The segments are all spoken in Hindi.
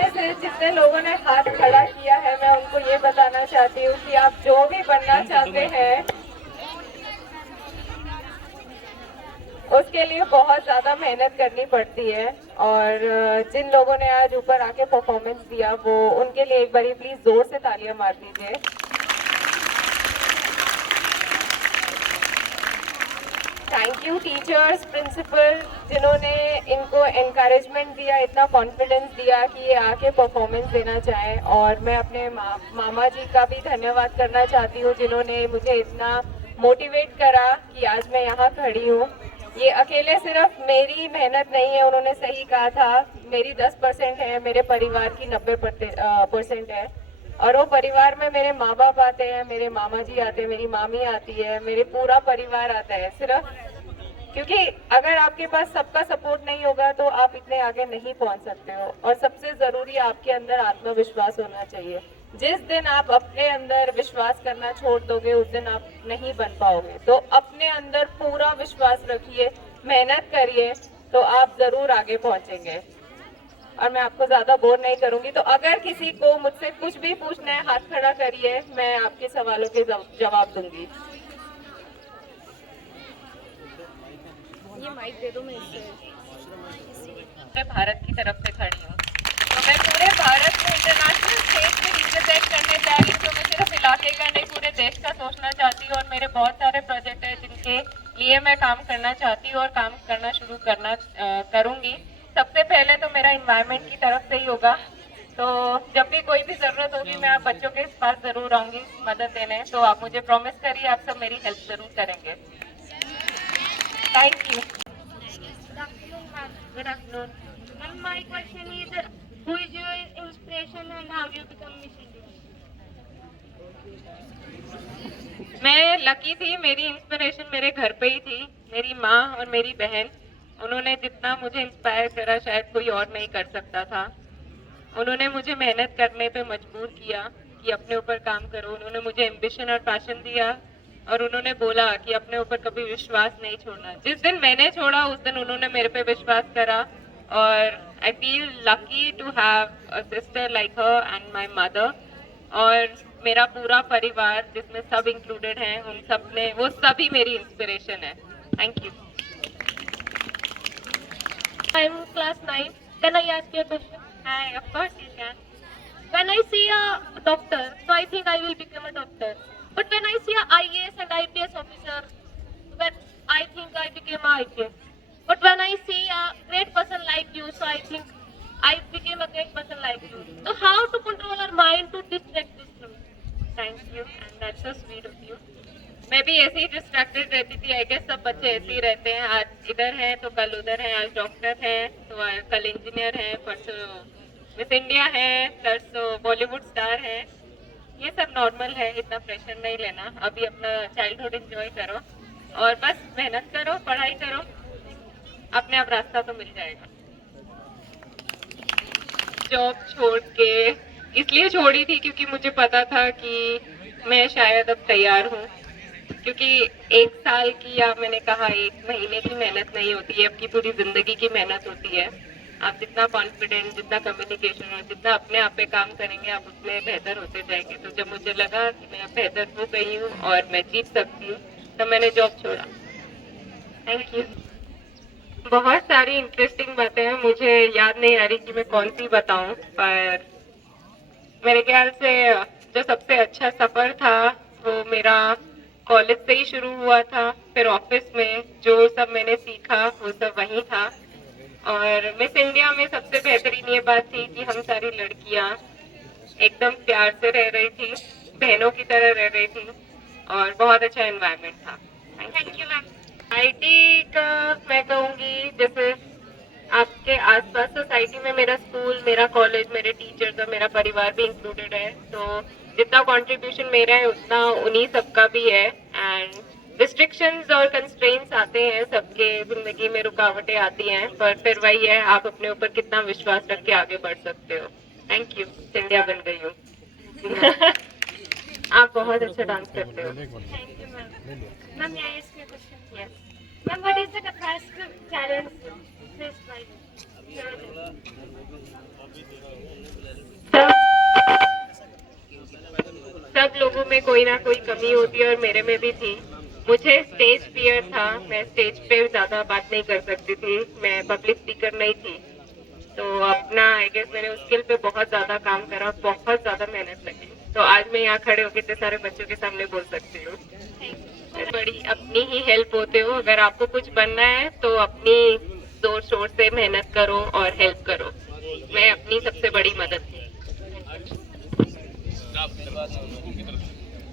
में से जितने लोगों ने हाथ खड़ा किया है, मैं उनको ये बताना चाहती हूँ कि आप जो भी बनना चाहते हैं उसके लिए बहुत ज़्यादा मेहनत करनी पड़ती है। और जिन लोगों ने आज ऊपर आके परफॉर्मेंस दिया, वो उनके लिए एक बारी प्लीज़ ज़ोर से तालियां मार दीजिए। थैंक यू टीचर्स, प्रिंसिपल, जिन्होंने इनको एनकरेजमेंट दिया, इतना कॉन्फिडेंस दिया कि ये आके परफॉर्मेंस देना चाहें। और मैं अपने मामा जी का भी धन्यवाद करना चाहती हूँ, जिन्होंने मुझे इतना मोटिवेट करा कि आज मैं यहाँ खड़ी हूँ। ये अकेले सिर्फ मेरी मेहनत नहीं है, उन्होंने सही कहा था, मेरी 10% है, मेरे परिवार की 90% है। और वो परिवार में मेरे माँ बाप आते हैं, मेरे मामा जी आते हैं, मेरी मामी आती है, मेरे पूरा परिवार आता है। सिर्फ क्योंकि अगर आपके पास सबका सपोर्ट नहीं होगा तो आप इतने आगे नहीं पहुंच सकते हो। और सबसे जरूरी आपके अंदर आत्मविश्वास होना चाहिए। जिस दिन आप अपने अंदर विश्वास करना छोड़ दोगे, उस दिन आप नहीं बन पाओगे। तो अपने अंदर पूरा विश्वास रखिए, मेहनत करिए, तो आप जरूर आगे पहुंचेंगे। और मैं आपको ज्यादा बोर नहीं करूंगी। तो अगर किसी को मुझसे कुछ भी पूछना है, हाथ खड़ा करिए, मैं आपके सवालों के जवाब दूंगी। ये माइक दे दो, मैं भारत की तरफ से खड़ी हूँ। तो मैं पूरे भारत में इंटरनेशनल स्टेज में रिप्रेजेंट करने जा रही हूँ। तो मैं सिर्फ इलाके का नहीं, पूरे देश का सोचना चाहती हूँ। और मेरे बहुत सारे प्रोजेक्ट है जिनके लिए मैं काम करना चाहती हूँ और काम करना शुरू करूंगी। सबसे पहले तो मेरा इन्वायरमेंट की तरफ से ही होगा। तो जब भी कोई भी जरूरत होगी, मैं आप बच्चों के पास जरूर आऊंगी मदद देने। तो आप मुझे प्रॉमिस करिए, आप सब मेरी हेल्प जरूर करेंगे। Thank you. Good afternoon. Ma'am, my question is, who is your inspiration and how you become Miss India? मैं लकी थी, मेरी इंस्पिरेशन मेरे घर पे ही थी। मेरी माँ और मेरी बहन, उन्होंने जितना मुझे इंस्पायर करा शायद कोई और नहीं कर सकता था। उन्होंने मुझे मेहनत करने पे मजबूर किया कि अपने ऊपर काम करो। उन्होंने मुझे एम्बिशन और पैशन दिया और उन्होंने बोला कि अपने ऊपर कभी विश्वास नहीं छोड़ना। जिस दिन मैंने छोड़ा, उस दिन उन्होंने मेरे पे विश्वास करा। और I feel lucky to have a sister like her and my mother. और मेरा पूरा परिवार जिसमें सब इंक्लूडेड हैं, उन सब ने, वो सभी मेरी इंस्पिरेशन है। Thank you. I am class 9। Can I ask you a question? Hi, of course you can. When I see a doctor, so I think I will become a doctor. But when I see a IAS and IPS officer, when I think I became a IPS. But when I see a great person like you, so I think I became a great person like you. So how to control our mind to distract this thing? Thank you, and that's so sweet of you. मैं भी ऐसे ही डिस्ट्रैक्टेड रहती थी। आई गेस सब बच्चे ऐसे ही रहते हैं। आज इधर हैं तो कल उधर हैं, आज डॉक्टर हैं तो कल इंजीनियर हैं, परसों मिस इंडिया है, परसों बॉलीवुड स्टार है। ये सब नॉर्मल है, इतना प्रेशर नहीं लेना। अभी अपना चाइल्डहुड एंजॉय करो और बस मेहनत करो, पढ़ाई करो, अपने आप रास्ता तो मिल जाएगा। जॉब छोड़ के इसलिए छोड़ी थी क्योंकि मुझे पता था कि मैं शायद अब तैयार हूँ। क्योंकि 1 साल की, या मैंने कहा 1 महीने की मेहनत नहीं होती है, आपकी पूरी जिंदगी की मेहनत होती है। आप जितना कॉन्फिडेंट, जितना कम्युनिकेशन और जितना अपने आप पे काम करेंगे, आप उतने बेहतर होते जाएंगे। तो जब मुझे लगा कि मैं बेहतर हो गई हूँ और मैं जीत सकती हूँ, तो मैंने जॉब छोड़ा। Thank you. बहुत सारी इंटरेस्टिंग बातें हैं, मुझे याद नहीं आ रही कि मैं कौन सी बताऊं। पर मेरे ख्याल से जो सबसे अच्छा सफर था वो मेरा कॉलेज से ही शुरू हुआ था। फिर ऑफिस में जो सब मैंने सीखा वो सब वहीं था। और मिस इंडिया में सबसे बेहतरीन ये बात थी कि हम सारी लड़कियां एकदम प्यार से रह रही थी, बहनों की तरह रह रही थी और बहुत अच्छा एनवायरनमेंट था। Thank you ma'am. आईटी का मैं कहूँगी, जैसे आपके आसपास सोसाइटी में मेरा स्कूल, मेरा कॉलेज, मेरे टीचर्स और मेरा परिवार भी इंक्लूडेड है। तो जितना कंट्रीब्यूशन मेरा है उतना उन्हीं सबका भी है। एंड रिस्ट्रिक्शंस और कंस्ट्रेंट्स आते हैं, सबके जिंदगी में रुकावटें आती हैं, पर फिर वही है, आप अपने ऊपर कितना विश्वास रख के आगे बढ़ सकते हो। Thank you. इंडिया बन गई हूँ। आप बहुत अच्छा डांस करते हो। Thank you ma'am. Ma'am, may I ask you a question? Yes. Ma'am, what is the first challenge faced by you? सब लोगों में कोई ना कोई कमी होती है और मेरे में भी थी। मुझे स्टेज फियर था, मैं स्टेज पे ज्यादा बात नहीं कर सकती थी, मैं पब्लिक स्पीकर नहीं थी। तो अपना आई गेस मैंने उस स्किल पे बहुत ज्यादा काम करा, बहुत ज्यादा मेहनत लगी, तो आज मैं यहाँ खड़े होकर इतने सारे बच्चों के सामने बोल सकती हूँ। बड़ी अपनी ही हेल्प होते हो, अगर आपको कुछ बनना है तो अपनी जोर शोर से मेहनत करो और हेल्प करो। मैं अपनी सबसे बड़ी मदद थी।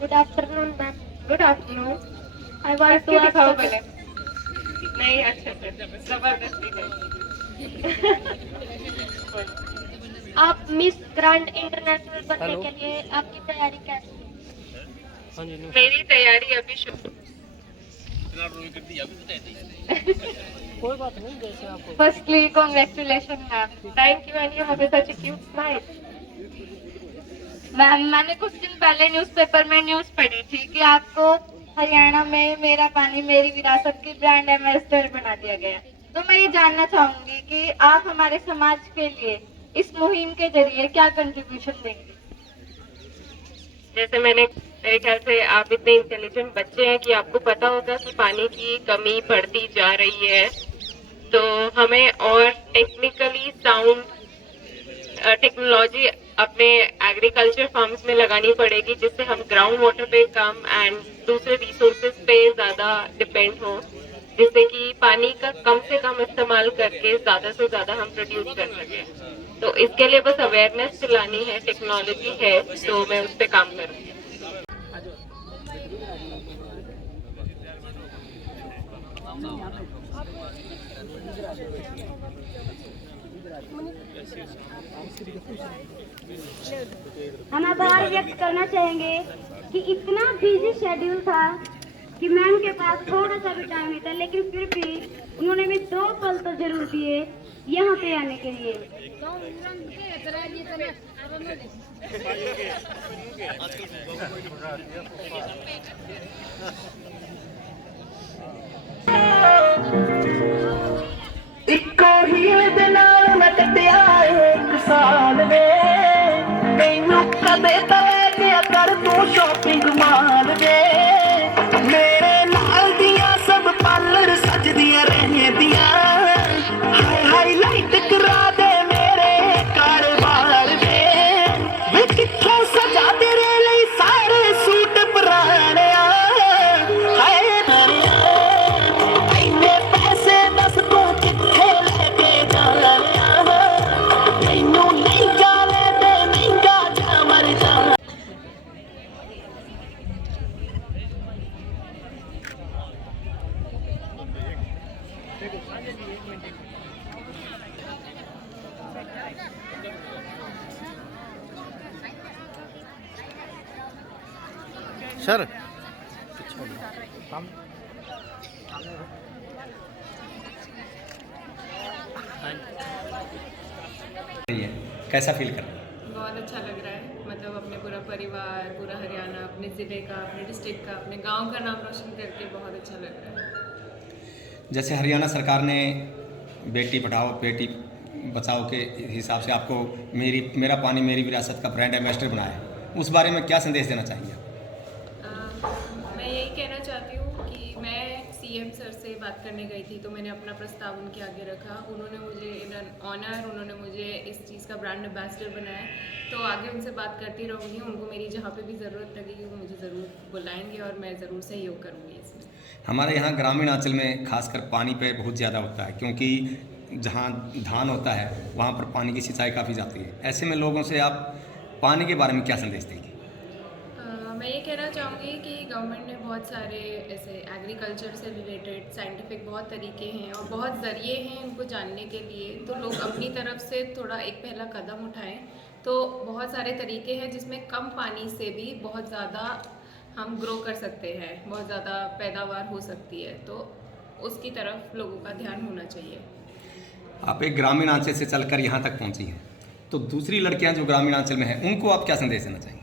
Good afternoon ma'am. Good afternoon. I want to दिखाओ आस्क पहले। नहीं, अच्छे से जबरदस्ती आप मिस ग्रांड इंटरनेशनल बनने के लिए आपकी तैयारी कैसी है? मेरी तैयारी अभी शुरू। कोई बात नहीं, जैसे आपको। Firstly, congratulations, ma'am. Thank you, and you have such a cute smile. Ma'am, मैंने कुछ दिन पहले न्यूज़पेपर में न्यूज़ पढ़ी थी कि आपको हरियाणा में मेरा पानी मेरी विरासत की ब्रांड एम्बेसडर बना दिया गया। तो मैं ये जानना चाहूंगी कि आप हमारे समाज के लिए इस मुहिम के जरिए क्या कंट्रीब्यूशन देंगे? जैसे मेरे ख्याल से आप इतने इंटेलिजेंट बच्चे हैं कि आपको पता होगा कि पानी की कमी बढ़ती जा रही है, तो हमें और टेक्निकली साउंड टेक्नोलॉजी अपने एग्रीकल्चर फार्म्स में लगानी पड़ेगी, जिससे हम ग्राउंड वाटर पे कम एंड दूसरे रिसोर्सेज पे ज्यादा डिपेंड हो, जिससे कि पानी का कम से कम इस्तेमाल करके ज्यादा से ज्यादा हम प्रोड्यूस कर सकें। तो इसके लिए बस अवेयरनेस फैलानी है, टेक्नोलॉजी है, तो मैं उस पर काम करूँगी। हम आभार व्यक्त करना चाहेंगे कि इतना बिजी शेड्यूल था कि मैम के पास थोड़ा सा भी टाइम नहीं था, लेकिन फिर भी उन्होंने भी 2 पल तो जरूर दिए यहाँ पे आने के लिए। ਇੱਕੋ ਹੀਲ ਦੇ ਨਾਲ ਮੈਂ ਕੱਟਿਆ ਇੱਕ ਸਾਲ ਵੇ, ਮੈਨੂੰ ਕਦੇ ਤਾਂ ਲੈ ਗਿਆ ਕਰ ਤੂੰ ਸ਼ਾਪਿੰਗ ਮਾਲ ਵੇ, ਮੇਰੇ ਨਾਲ ਦੀਆਂ ਸਭ ਪਾਰਲਰ ਸਜਦੀਆਂ ਰਹਿੰਦੀਆਂ, ਹਾਈ ਹਾਈਲਾਈਟ ਕਰਾ ਦੇ ਮੇਰੇ ਕਾਰੋਬਾਰ ਵੇ, ਵੇ ਕਿੱਥੋਂ ਸਜਾ ਤੇਰੇ ਲਈ ਸਾਰੇ ਸੂਟ ਪੁਰਾਣਿਆ, ਹਾਏ ਇੰਨੇ ਪੈਸੇ ਦੱਸ ਤੂੰ ਕਿੱਥੇ ਲੈ ਕੇ ਜਾਣਾ, ਮੈਨੂੰ ਨਹੀਂ ਜਾਣੇ ਤੇ ਮਹਿੰਗਾ ਜਾ ਮਰ ਜਾ। सर कैसा फील कर रहे हैं? बहुत अच्छा लग रहा है, मतलब अपने पूरा परिवार, पूरा हरियाणा, अपने ज़िले का, अपने डिस्ट्रिक्ट का, अपने गांव का नाम रोशन करके बहुत अच्छा लग रहा है। जैसे हरियाणा सरकार ने बेटी पढ़ाओ बेटी बचाओ के हिसाब से आपको मेरा पानी मेरी विरासत का ब्रांड एम्बेसडर बनाया है, उस बारे में क्या संदेश देना चाहिए? मैं यही कहना चाहती हूँ कि मैं सीएम सर से बात करने गई थी, तो मैंने अपना प्रस्ताव उनके आगे रखा, उन्होंने मुझे इन ऑनर उन्होंने मुझे इस चीज़ का ब्रांड एम्बेसडर बनाया, तो आगे उनसे बात करती रहूँगी। उनको मेरी जहाँ पे भी ज़रूरत लगेगी वो मुझे ज़रूर बुलाएंगे और मैं ज़रूर सहयोग करूँगी इसमें। हमारे यहाँ ग्रामीण अंचल में खासकर पानी पे बहुत ज़्यादा होता है, क्योंकि जहाँ धान होता है वहाँ पर पानी की सिंचाई काफ़ी जाती है। ऐसे में लोगों से आप पानी के बारे में क्या संदेश देंगे? मैं ये कहना चाहूँगी कि गवर्नमेंट ने बहुत सारे ऐसे एग्रीकल्चर से रिलेटेड साइंटिफिक बहुत तरीके हैं और बहुत ज़रिए हैं उनको जानने के लिए, तो लोग अपनी तरफ से थोड़ा एक पहला कदम उठाएं। तो बहुत सारे तरीके हैं जिसमें कम पानी से भी बहुत ज़्यादा हम ग्रो कर सकते हैं, बहुत ज़्यादा पैदावार हो सकती है, तो उसकी तरफ लोगों का ध्यान होना चाहिए। आप एक ग्रामीण अंचल से चलकर यहाँ तक पहुँची हैं, तो दूसरी लड़कियाँ जो ग्रामीण अंचल में हैं उनको आप क्या संदेश देना चाहेंगे?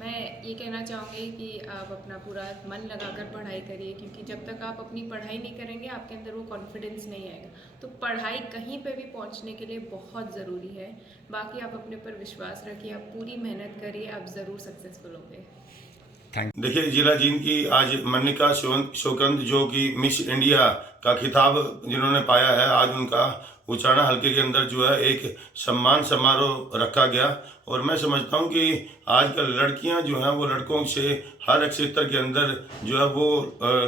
मैं ये कहना चाहूँगी कि आप अपना पूरा मन लगाकर पढ़ाई करिए, क्योंकि जब तक आप अपनी पढ़ाई नहीं करेंगे आपके अंदर वो कॉन्फिडेंस नहीं आएगा। तो पढ़ाई कहीं पे भी पहुंचने के लिए बहुत ज़रूरी है। बाकी आप अपने पर विश्वास रखिए, आप पूरी मेहनत करिए, आप ज़रूर सक्सेसफुल होंगे। देखिए, जिला जींद की आज मनिका शोकंद जो कि मिस इंडिया का खिताब जिन्होंने पाया है, आज उनका उचाना हलके के अंदर जो है एक सम्मान समारोह रखा गया। और मैं समझता हूं कि आजकल लड़कियां जो हैं वो लड़कों से हर एक क्षेत्र के अंदर जो है वो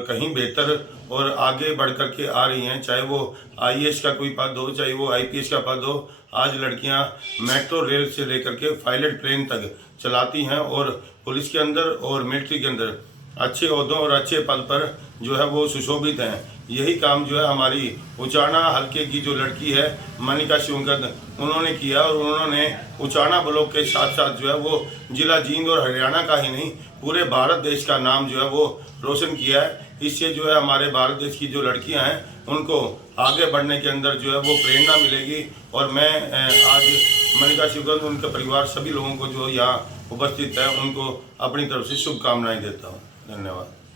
कहीं बेहतर और आगे बढ़ कर के आ रही हैं। चाहे वो IAS का कोई पद हो, चाहे वो IPS का पद हो, आज लड़कियां मेट्रो रेल से लेकर के पायलट प्लेन तक चलाती हैं और पुलिस के अंदर और मिलिट्री के अंदर अच्छे ओहदों और अच्छे पद पर जो है वो सुशोभित हैं। यही काम जो है हमारी उचाना हलके की जो लड़की है मनिका शोकंद, उन्होंने किया और उन्होंने उचाना ब्लॉक के साथ साथ जो है वो जिला जींद और हरियाणा का ही नहीं पूरे भारत देश का नाम जो है वो रोशन किया है। इससे जो है हमारे भारत देश की जो लड़कियां हैं उनको आगे बढ़ने के अंदर जो है वो प्रेरणा मिलेगी। और मैं आज मनिका शोकंद, उनके परिवार, सभी लोगों को जो यहाँ उपस्थित है उनको अपनी तरफ से शुभकामनाएं देता हूँ। धन्यवाद।